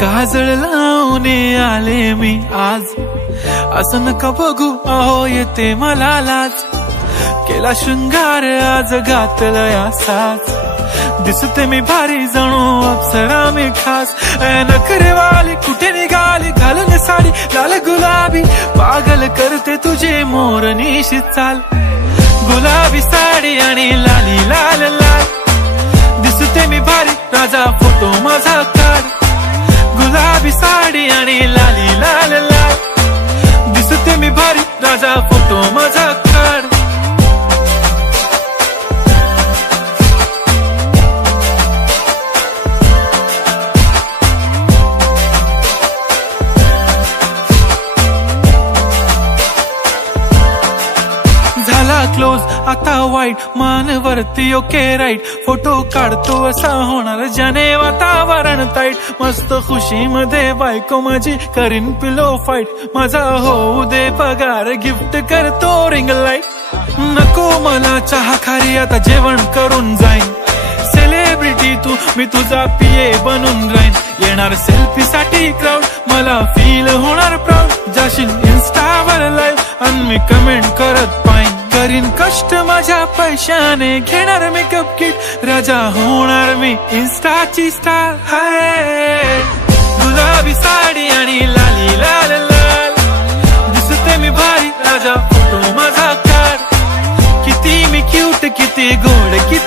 काजळ लावून आले मी आज, असं नका बघू अहो येते मला लाज. केला शृंगार आज घातला असाच, दिसते मी भारी जणू अप्सरा मी खास. नखरेवाली कुठे निघाली घालून साडी लाल गुलाबी, पागल करते तुझे मोरनीशी चाल. गुलाबी साडी आणि लाली लाल लाल, दिसते मी भारी राजा फोटो माझा काढ. गुलाबी साडी आणि लाली लाल लाल, दिसते मी भारी राजा फोटो माझा काढ. क्लोज आता वाईट मानवरती ओके राईट, फोटो काढतो असा होणार ज्याने वातावरण ताईट. मस्त खुशी मध्ये बायको माझी करीन पिलो फाईट, माझा होऊ दे पगार गिफ्ट करतो रिंग लाईट. नको मला चहा खारी आता जेवण करून जाईन, सेलिब्रिटी तू मी तुझा पिये बनून राहीन. येणार सेल्फी साठी क्राऊड मला फील होणार प्राऊड, जाशील इन्स्टावर लाईव्ह आणि मी कमेंट करत पाईन. करीन कष्ट माझ्या पैशाने घेणार मेकअप किट, राजा होणार मी इन्स्टाची स्टार. हाय गुलाबी साडी आणि लाली लाल लाल, दिसते मी भारी राजा फोटो माझा काढ. किती मी क्यूट किती गोड किती